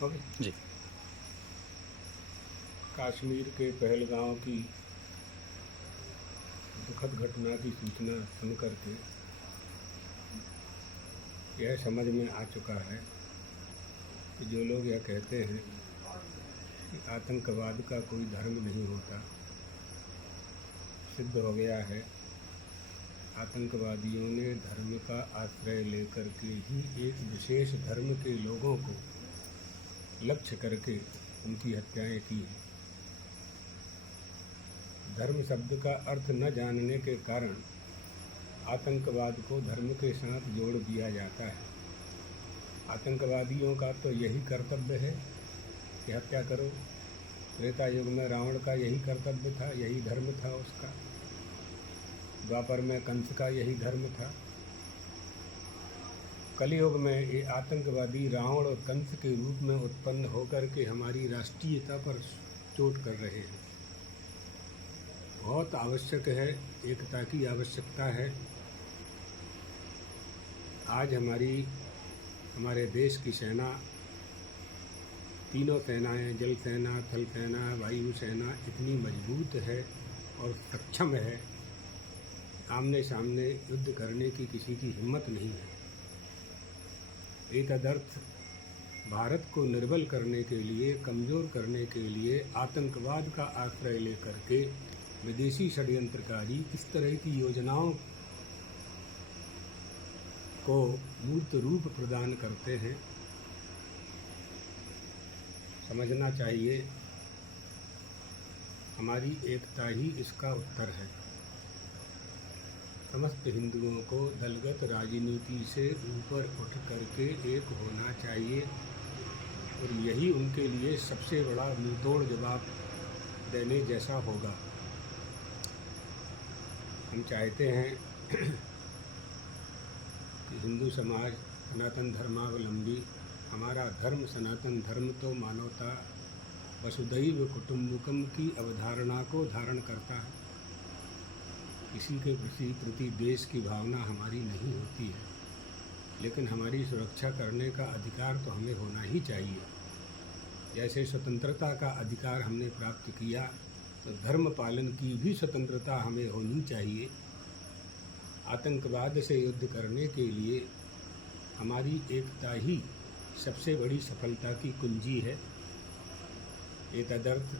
Okay. जी। कश्मीर के पहलगांव की दुखद घटना की सूचना सुनकर के यह समझ में आ चुका है कि जो लोग यह कहते हैं कि आतंकवाद का कोई धर्म नहीं होता, सिद्ध हो गया है आतंकवादियों ने धर्म का आश्रय लेकर के ही एक विशेष धर्म के लोगों को लक्ष्य करके उनकी हत्याएं की हैं। धर्म शब्द का अर्थ न जानने के कारण आतंकवाद को धर्म के साथ जोड़ दिया जाता है। आतंकवादियों का तो यही कर्तव्य है कि हत्या करो। त्रेता युग में रावण का यही कर्तव्य था, यही धर्म था उसका। द्वापर में कंस का यही धर्म था। कलयुग में ये आतंकवादी रावण और कंस के रूप में उत्पन्न होकर के हमारी राष्ट्रीयता पर चोट कर रहे हैं। बहुत आवश्यक है, एकता की आवश्यकता है। आज हमारे देश की सेना, तीनों सेनाएं, जल सेना, थल सेना, वायु सेना इतनी मजबूत है और सक्षम है, आमने सामने युद्ध करने की किसी की हिम्मत नहीं है। एतदर्थ भारत को निर्बल करने के लिए, कमज़ोर करने के लिए आतंकवाद का आश्रय लेकर के विदेशी षड्यंत्रकारी इस तरह की योजनाओं को मूर्त रूप प्रदान करते हैं। समझना चाहिए, हमारी एकता ही इसका उत्तर है। समस्त हिंदुओं को दलगत राजनीति से ऊपर उठ करके एक होना चाहिए और यही उनके लिए सबसे बड़ा मुंहतोड़ जवाब देने जैसा होगा। हम चाहते हैं कि हिंदू समाज, सनातन धर्मावलंबी, हमारा धर्म सनातन धर्म तो मानवता, वसुधैव कुटुंबकम की अवधारणा को धारण करता है। किसी के प्रति देश की भावना हमारी नहीं होती है, लेकिन हमारी सुरक्षा करने का अधिकार तो हमें होना ही चाहिए। जैसे स्वतंत्रता का अधिकार हमने प्राप्त किया, तो धर्म पालन की भी स्वतंत्रता हमें होनी चाहिए। आतंकवाद से युद्ध करने के लिए हमारी एकता ही सबसे बड़ी सफलता की कुंजी है। एतदर्थ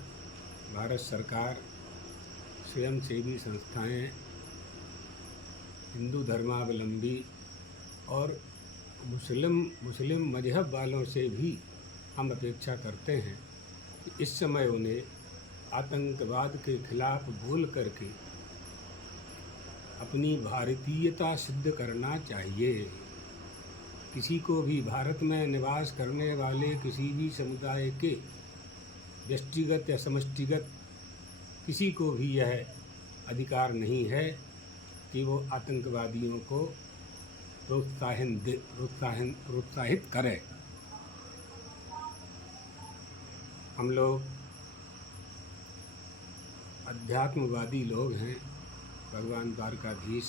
भारत सरकार, स्वयंसेवी संस्थाएं, हिंदू धर्मावलंबी और मुस्लिम मजहब वालों से भी हम अपेक्षा करते हैं कि इस समय उन्हें आतंकवाद के खिलाफ बोल करके अपनी भारतीयता सिद्ध करना चाहिए। किसी को भी भारत में निवास करने वाले किसी भी समुदाय के व्यष्टिगत या समष्टिगत किसी को भी यह अधिकार नहीं है कि वो आतंकवादियों को प्रोत्साहित करे। हम लोग अध्यात्मवादी लोग हैं। भगवान द्वारकाधीश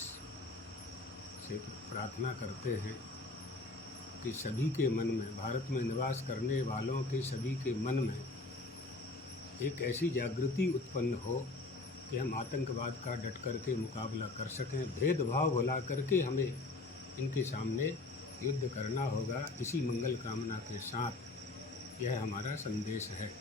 से प्रार्थना करते हैं कि सभी के मन में, भारत में निवास करने वालों के सभी के मन में एक ऐसी जागृति उत्पन्न हो कि हम आतंकवाद का डट करके मुकाबला कर सकें। भेदभाव भुला करके हमें इनके सामने युद्ध करना होगा। इसी मंगल कामना के साथ यह हमारा संदेश है।